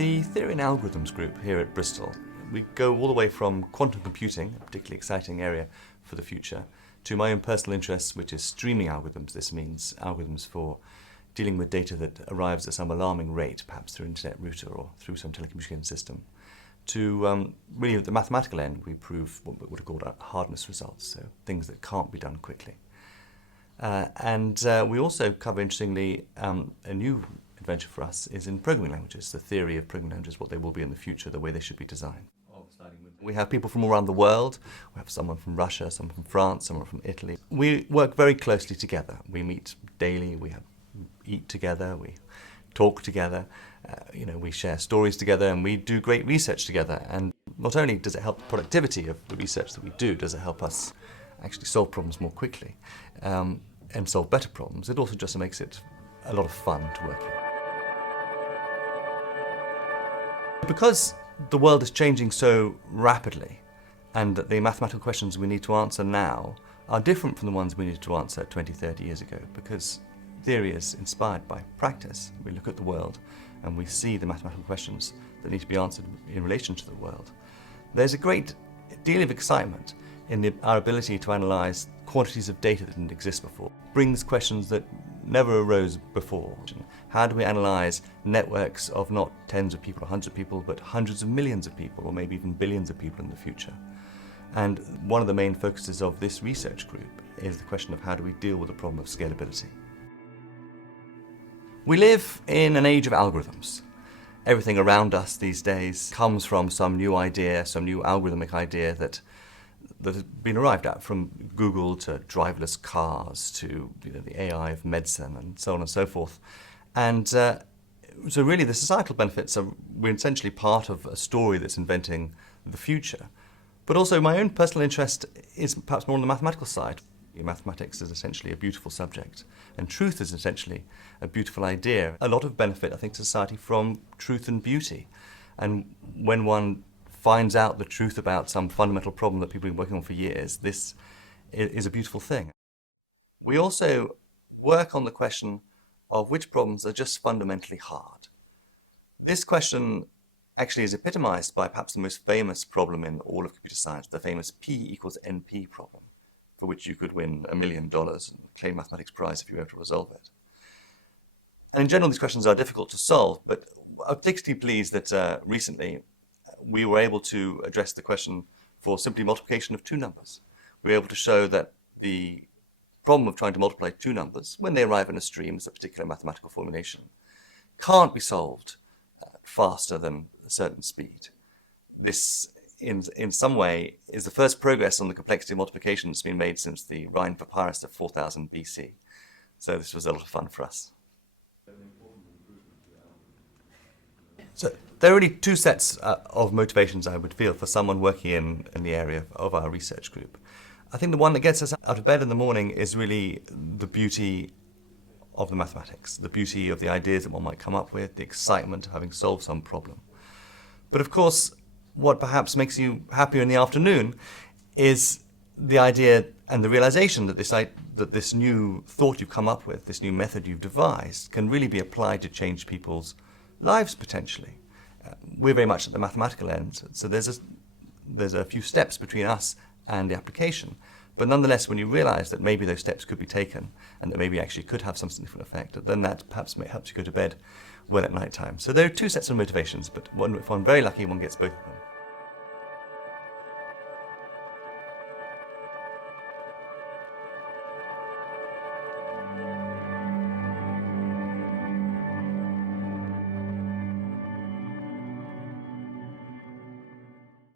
The Theory and Algorithms group here at Bristol, we go all the way from quantum computing, a particularly exciting area for the future, to my own personal interests, which is streaming algorithms. This means algorithms for dealing with data that arrives at some alarming rate, perhaps through an internet router or through some telecommunication system. To really at the mathematical end, we prove what are called hardness results, so things that can't be done quickly. We also cover, interestingly, a new adventure for us is in programming languages, the theory of programming languages, what they will be in the future, the way they should be designed. We have people from all around the world. We have someone from Russia, someone from France, someone from Italy. We work very closely together. We meet daily, we eat together, we talk together, we share stories together, and we do great research together. And not only does it help the productivity of the research that we do, does it help us actually solve problems more quickly and solve better problems, it also just makes it a lot of fun to work in. Because the world is changing so rapidly, and that the mathematical questions we need to answer now are different from the ones we needed to answer 20, 30 years ago, because theory is inspired by practice. We look at the world and we see the mathematical questions that need to be answered in relation to the world. There's a great deal of excitement in our ability to analyse quantities of data that didn't exist before. It brings questions that never arose before. How do we analyse networks of not tens of people or hundreds of people, but hundreds of millions of people, or maybe even billions of people in the future? And one of the main focuses of this research group is the question of how do we deal with the problem of scalability. We live in an age of algorithms. Everything around us these days comes from some new idea, some new algorithmic idea that has been arrived at, from Google to driverless cars to the AI of medicine and so on and so forth. And so really the societal benefits we're essentially part of a story that's inventing the future. But also my own personal interest is perhaps more on the mathematical side. Mathematics is essentially a beautiful subject, and truth is essentially a beautiful idea. A lot of benefit, I think, to society from truth and beauty. And when one finds out the truth about some fundamental problem that people have been working on for years, this is a beautiful thing. We also work on the question of which problems are just fundamentally hard. This question actually is epitomized by perhaps the most famous problem in all of computer science, the famous P=NP problem, for which you could win $1 million and claim mathematics prize if you were able to resolve it. And in general, these questions are difficult to solve, but I'm particularly pleased that recently we were able to address the question for simply multiplication of two numbers. We were able to show that the problem of trying to multiply two numbers, when they arrive in a stream as a particular mathematical formulation, can't be solved faster than a certain speed. This, in some way, is the first progress on the complexity of multiplication that's been made since the Rhine papyrus of 4000 BC. So this was a lot of fun for us. So there are really two sets of motivations I would feel for someone working in the area of our research group. I think the one that gets us out of bed in the morning is really the beauty of the mathematics, the beauty of the ideas that one might come up with, the excitement of having solved some problem. But of course, what perhaps makes you happier in the afternoon is the idea and the realization that this new thought you've come up with, this new method you've devised, can really be applied to change people's lives potentially. We're very much at the mathematical end, so there's a few steps between us and the application. But nonetheless, when you realize that maybe those steps could be taken and that maybe actually could have some significant effect, then that perhaps helps you go to bed well at night time. So there are two sets of motivations, but if I'm very lucky, one gets both of them.